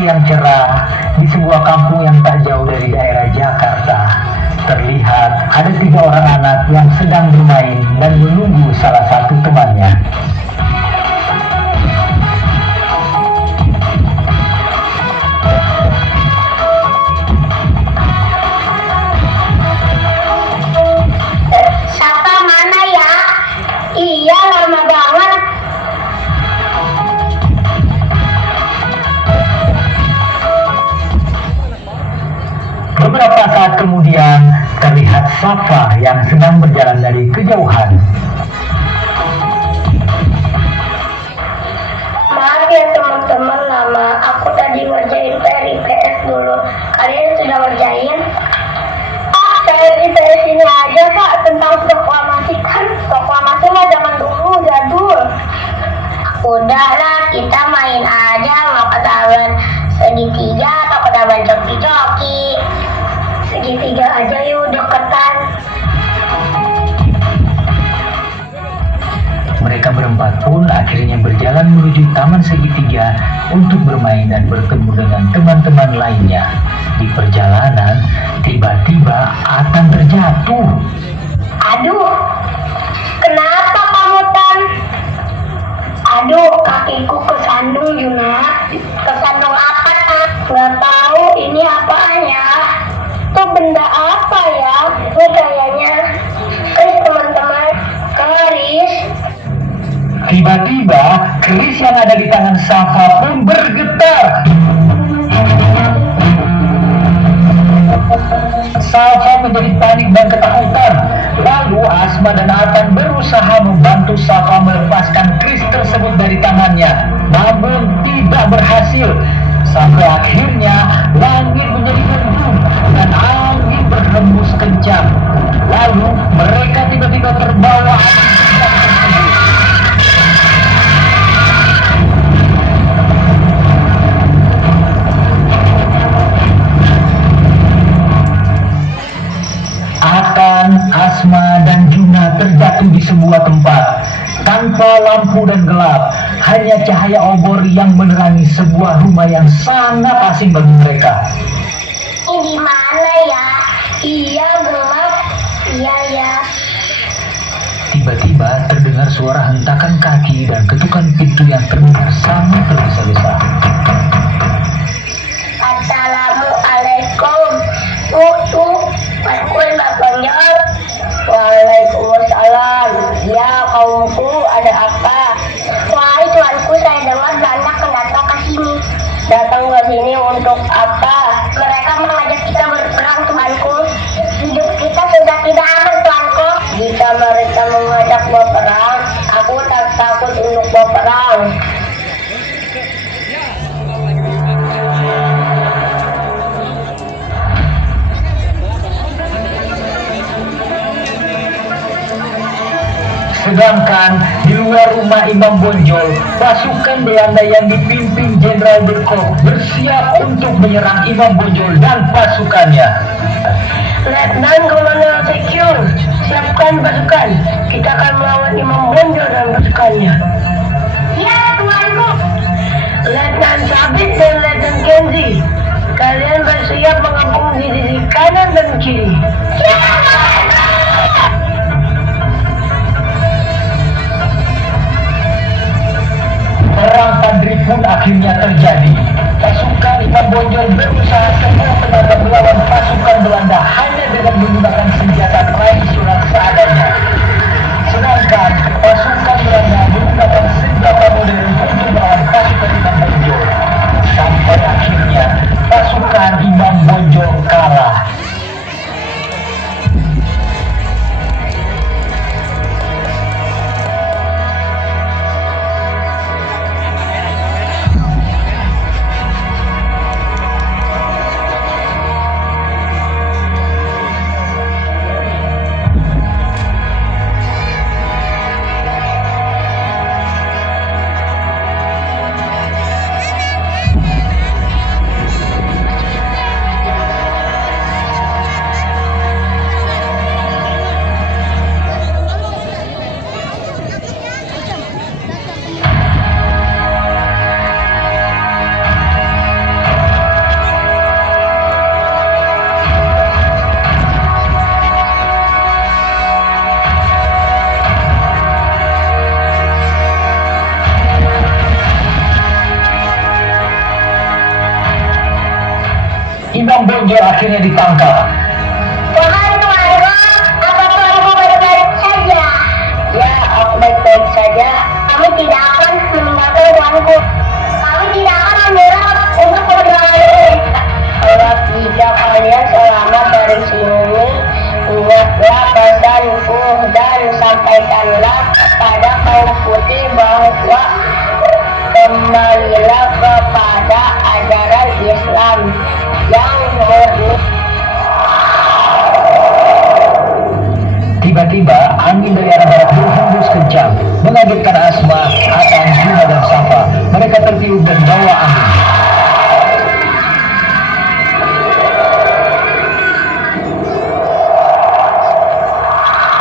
hari yang cerah di sebuah kampung yang tak jauh dari daerah Jakarta. Terlihat ada 3 orang anak yang sedang bermain dan menunggu salah satu temannya. Siapa mana ya? Iya, lama banget. Beberapa saat kemudian terlihat Safa yang sedang berjalan dari kejauhan. Maaf ya teman-teman, lama. Aku tadi ngerjain PR IPS dulu. Kalian sudah ngerjain? PR IPS ini aja Kak, tentang proklamasi kan. Proklamasi mah zaman dulu, jadul. Udahlah, kita main aja, mau ke taman segitiga atau ke taman coki-coki. Segitiga aja yuk, deketan. Mereka berempat pun akhirnya berjalan menuju taman segitiga untuk bermain dan bertemu dengan teman-teman lainnya. Di perjalanan, tiba-tiba Atan terjatuh. Aduh, kenapa kamu Tan? Aduh, kakiku kesandung Yuna. Kesandung apa Tan? Gak tahu ini apaan ya. Itu benda apa ya? Ini kayaknya teman-teman, keris. Tiba-tiba, keris yang ada di tangan Safa pun bergetar. Safa menjadi panik dan ketakutan. Lalu Asma dan Atan berusaha membantu Safa melepaskan keris tersebut dari tangannya, namun tidak berhasil. Sampai akhirnya langit menjadi mendung dan angin berhembus kencang. Lalu mereka tiba-tiba terbawa angin kencang tersebut. Atan, Asma, dan Juna terjatuh di sebuah tempat tanpa lampu dan gelap, hanya cahaya obor yang menerangi sebuah rumah yang sangat asing bagi mereka. Ini di mana ya? Iya, gelap. Iya ya. Tiba-tiba terdengar suara hentakan kaki dan ketukan pintu yang terdengar sangat tergesa-gesa. Assalamualaikum. Aku Bang jawab. Waalaikumsalam. Ya, kaumku, ada apa? Wahai tuanku, saya dengar banyak yang datang ke sini. Datang ke sini untuk apa? Mereka mengajak kita berperang, tuanku. Hidup kita sudah tidak aman, tuanku. Jika mereka mengajak berperang, aku tak takut untuk berperang. Sedangkan di luar rumah Imam Bonjol, pasukan Belanda yang dipimpin Jenderal De Kock bersiap untuk menyerang Imam Bonjol dan pasukannya. Letnan Kolonel Secure, siapkan pasukan. Kita akan melawan Imam Bonjol dan pasukannya. Ya, tuanku. Letnan Sabit dan Letnan Kenzi, kalian bersiap mengepung di sisi kanan dan kiri. Perang Padri pun akhirnya terjadi. Pasukan Imam Bonjol berusaha sekuat tenaga melawan pasukan Belanda hanya dengan menggunakan senjata tradisional seadanya. Sedangkan pasukan Belanda menggunakan senjata modern untuk melawan pasukan Imam Bonjol. Sampai akhirnya pasukan Imam Bonjol kalah. Bonjol akhirnya ditangkap. Wahai tuanku, apa tuanku baik-baik saja? Ya, aku baik-baik saja. Kami tidak akan meninggalkan tuanku. Kami tidak akan menyerah untuk berdalih. Kalau tidak kalian selamat dari sini, ingatlah pesanku dan sampaikanlah kepada kaum putih bahwa kembalilah kepada ajaran Islam yang murni. Tiba-tiba angin dari arah barat berhembus kencang, mengagetkan Asma, Atan, Juna, dan Safa. Mereka tertiup dan bawa angin.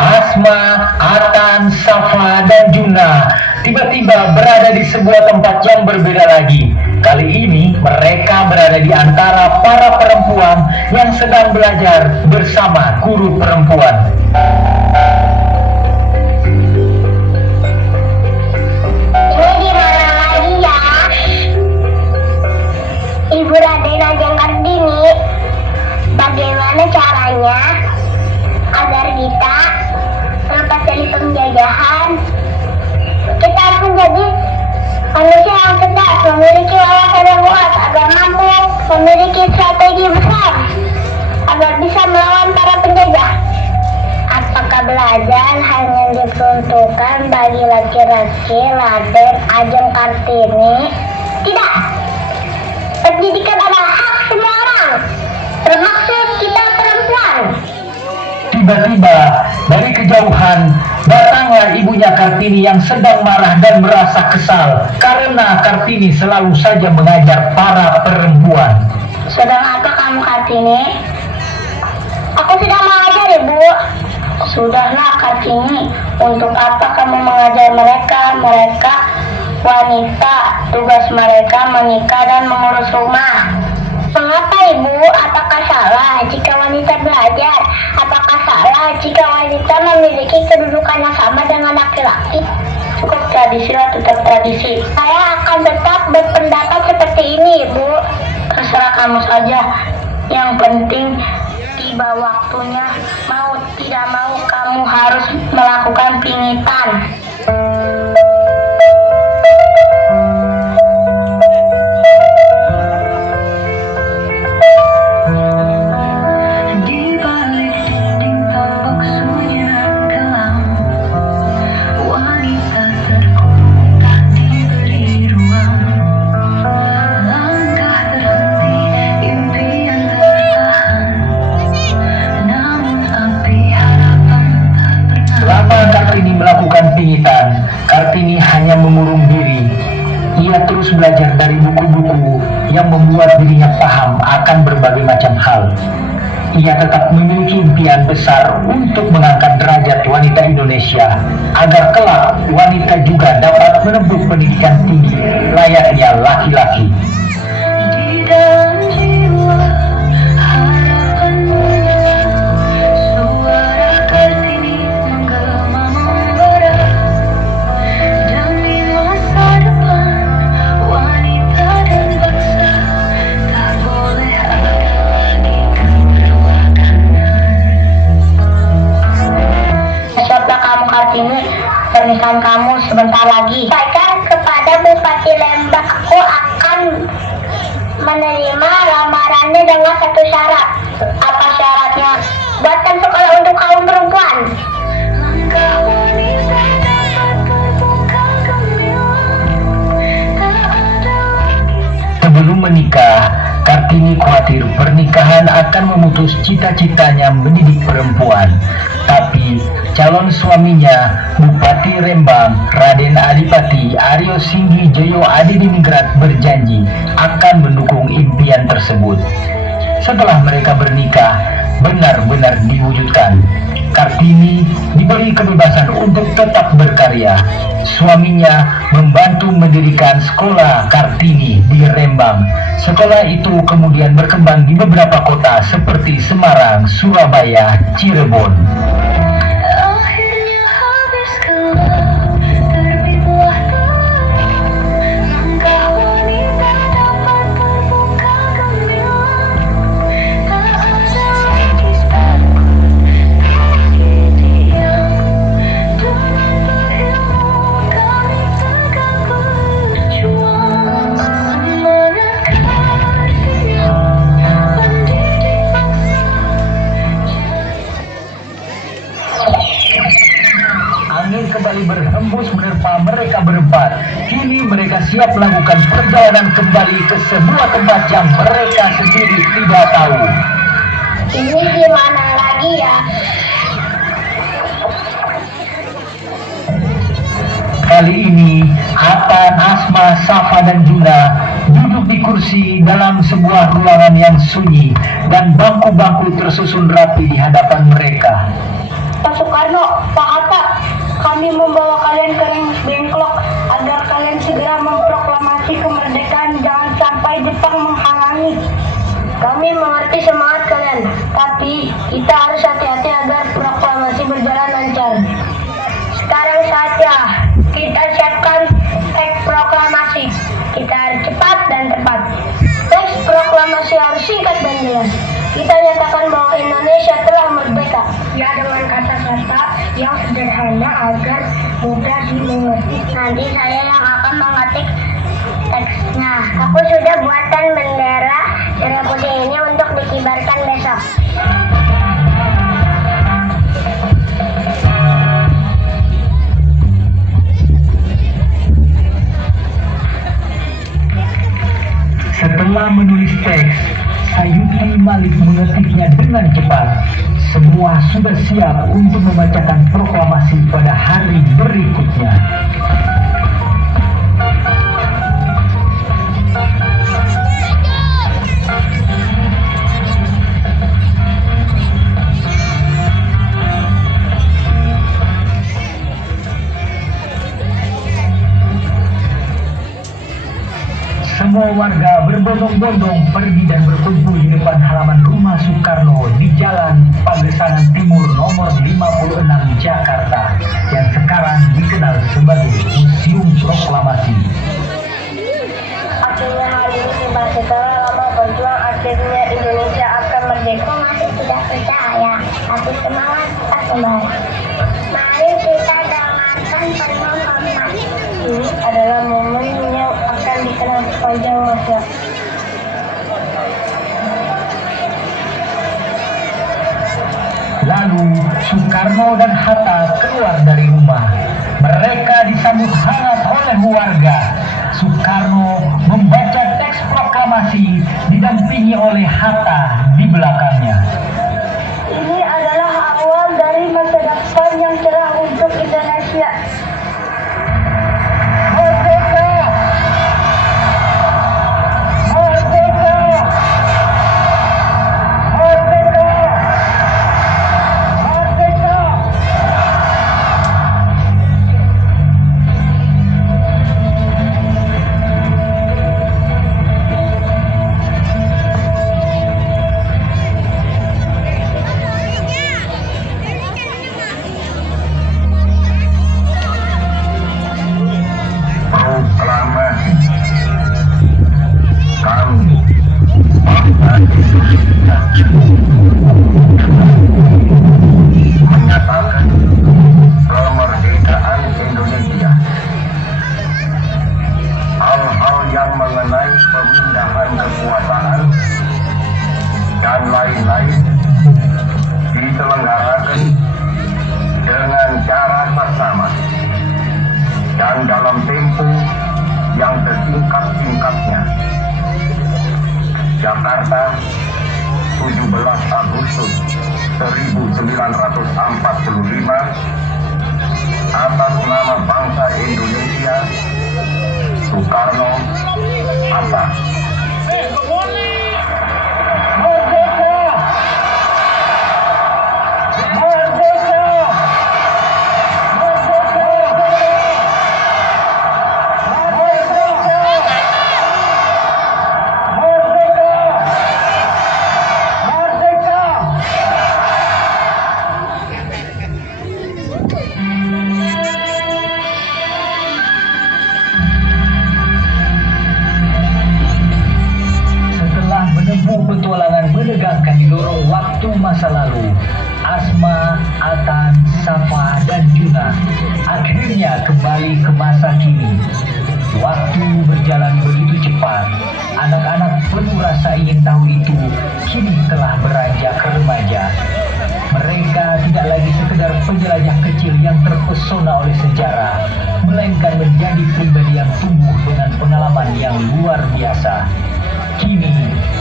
Asma, Atan, Safa, dan Juna tiba-tiba berada di sebuah tempat yang berbeda lagi. Kali ini mereka berada di antara para perempuan yang sedang belajar bersama guru perempuan. Ini di mana lagi ya? Ibu Raden Ajeng Kartini, bagaimana caranya agar kita lepas dari penjajahan? Kita harus menjadi manusia yang cerdas, memiliki wawasan yang luas agar mampu memiliki strategi besar agar bisa melawan para penjajah. Apakah belajar hanya diperuntukkan bagi laki-laki Raden Ajeng Kartini? Tidak. Pendidikan adalah hak semua orang, termasuk kita perempuan. Tiba-tiba dari kejauhan datanglah ibunya Kartini yang sedang marah dan merasa kesal karena Kartini selalu saja mengajar para perempuan. Sedang apa kamu Kartini? Aku sedang mengajar ibu. Sudahlah Kartini, untuk apa kamu mengajar mereka? Mereka wanita, tugas mereka menikah dan mengurus rumah. Mengapa ibu? Apakah salah jika wanita belajar? Apakah salah jika wanita memiliki kedudukan yang sama dengan laki-laki? Cukup tradisi lah, tetap tradisi. Saya akan tetap berpendapat seperti ini ibu. Terserah kamu saja. Yang penting tiba waktunya, mau tidak mau kamu harus melakukan pingitan. Pingitan, Kartini hanya mengurung diri. Ia terus belajar dari buku-buku yang membuat dirinya paham akan berbagai macam hal. Ia tetap memiliki impian besar untuk mengangkat derajat wanita Indonesia agar kelak wanita juga dapat menempuh pendidikan tinggi layaknya laki-laki. Pernikahan kamu sebentar lagi. Sampaikan kepada Bupati Lembang, aku akan menerima lamarannya dengan satu syarat. Apa syaratnya? Buatkan sekolah untuk kaum perempuan. Sebelum menikah, Kartini khawatir pernikahan akan memutus cita-citanya mendidik perempuan. Tapi calon suaminya, Bupati Rembang, Raden Adipati Aryo Singgi Joyo Adiningrat berjanji akan mendukung impian tersebut. Setelah mereka bernikah, benar-benar diwujudkan. Kartini diberi kebebasan untuk tetap berkarya. Suaminya membantu mendirikan sekolah Kartini di Rembang. Sekolah itu kemudian berkembang di beberapa kota seperti Semarang, Surabaya, Cirebon. sudah siap melakukan perjalanan kembali ke sebuah tempat yang mereka sendiri tidak tahu. Ini di mana lagi ya? Kali ini Atan, Asma, Safa, dan Juna duduk di kursi dalam sebuah ruangan yang sunyi dan bangku-bangku tersusun rapi di hadapan mereka. Pak Soekarno, Pak Hatta, kami membawa kalian ke Rengas Dengklok agar kalian segera memproklamasi kemerdekaan, jangan sampai Jepang menghalangi. Kami mengerti semangat kalian, tapi kita harus hati-hati agar proklamasi berjalan lancar. Sekarang saatnya kita siapkan teks proklamasi. Kita harus cepat dan tepat. Teks proklamasi harus singkat dan jelas. Kita nyatakan bahwa Indonesia telah merdeka. Ya, dengan kata-kata yang sederhana agar mudah dimengerti. Nanti saya yang akan mengetik teksnya. Aku sudah buatkan bendera merah putih ini untuk dikibarkan besok. Setelah menulis teks, Sayuti Malik mengetiknya dengan cepat. Semua sudah siap untuk membacakan proklamasi pada hari berikutnya. Semua warga berbondong-bondong pergi dan berkumpul di depan halaman rumah Soekarno di Jalan Pagesangan Timur nomor 56 Jakarta yang sekarang dikenal sebagai Museum Proklamasi. Akhirnya hari ini tiba, setelah lama berjuang akhirnya Indonesia akan merdeka. Aku masih tidak percaya, tapi semangat tak kembali. Mari kita dengarkan penuh hormat. Ini adalah momen yang akan dikenang sepanjang masa. Lalu Soekarno dan Hatta keluar dari rumah. Mereka disambut hangat oleh warga. Soekarno membaca teks proklamasi didampingi oleh Hatta di belakangnya. Ini adalah awal dari masa depan yang cerah untuk Indonesia. Merdeka! Merdeka! Merdeka! Merdeka! Proklamasi kami bangsa Indonesia menyatakan kemerdekaan Indonesia. Hal-hal yang mengenai pemindahan kekuasaan dan lain-lain diselenggarakan dengan cara bersama dan dalam tempo yang sesingkat-singkatnya. Jakarta, 17 Agustus 1945, atas nama bangsa Indonesia, Soekarno, Hatta. Merdeka! Merdeka! Petualangan menegangkan di lorong waktu masa lalu, Asma, Atan, Safa, dan Juna akhirnya kembali ke masa kini. Waktu berjalan begitu cepat. Anak-anak penuh rasa ingin tahu itu kini telah beranjak remaja. Mereka tidak lagi sekedar penjelajah kecil yang terpesona oleh sejarah, melainkan menjadi pribadi yang tumbuh dengan luar biasa. Kini,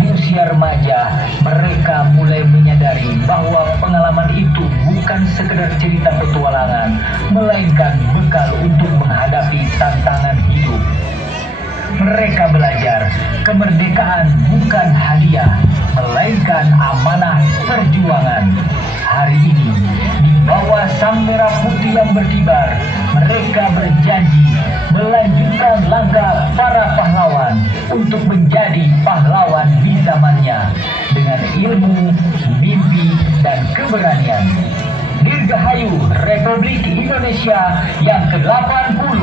di usia remaja, mereka mulai menyadari bahwa pengalaman itu bukan sekedar cerita petualangan, melainkan bekal untuk menghadapi tantangan hidup. Mereka belajar kemerdekaan bukan hadiah, melainkan amanah perjuangan. Hari ini, di bawah sang merah putih yang berkibar, mereka berjanji melanjutkan langkah para pahlawan untuk menjadi pahlawan di zamannya dengan ilmu, mimpi, dan keberanian. Dirgahayu Republik Indonesia yang ke-80.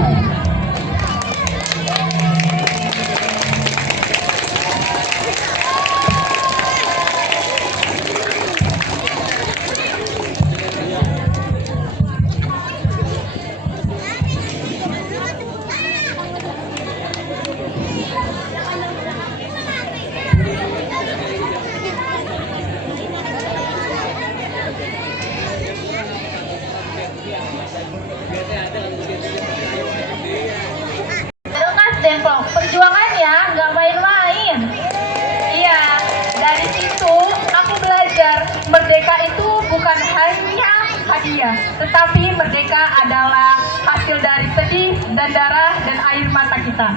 Lekas Dengklok, perjuangannya nggak main-main. Iya, dari situ aku belajar merdeka itu bukan hanya hadiah, tetapi merdeka adalah hasil dari sedih dan darah dan air mata kita.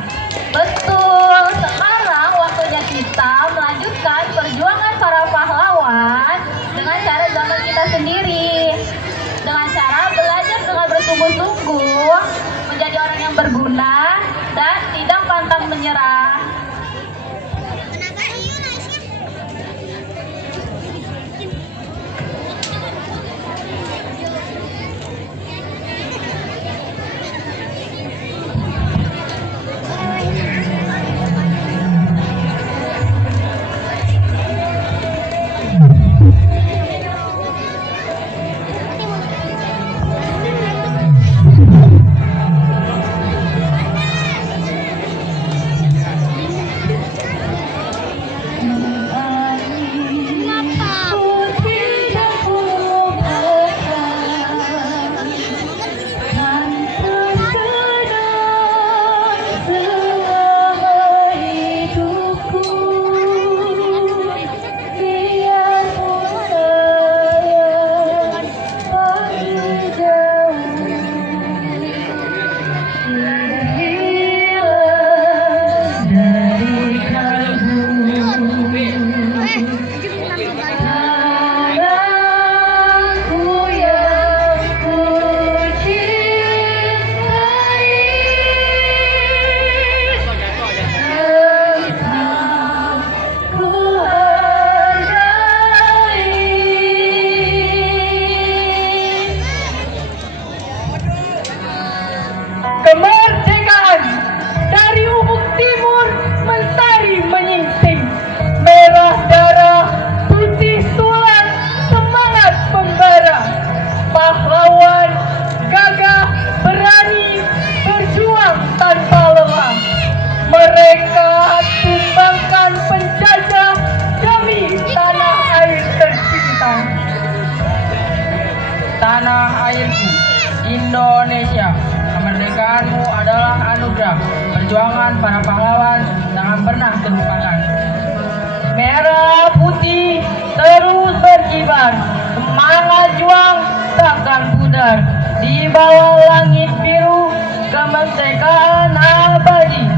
Betul, sekarang waktunya kita melanjutkan perjuangan para pahlawan dengan cara zaman kita sendiri. Dengan cara belajar dengan bersungguh-sungguh, menjadi orang yang berguna, dan tidak pantang menyerah. Kemerdekaan dari ufuk timur mentari menyingsing, merah darah, putih tulang, semangat pembara, pahlawan gagah berani berjuang tanpa lelah. Mereka tumbangkan penjajah demi tanah air tercinta. Tanah airku, Indonesia, kemerdekaanmu adalah anugerah. Perjuangan para pahlawan jangan pernah terlupakan. Merah putih terus berkibar, semangat juang takkan pudar. Di bawah langit biru, kemerdekaan abadi.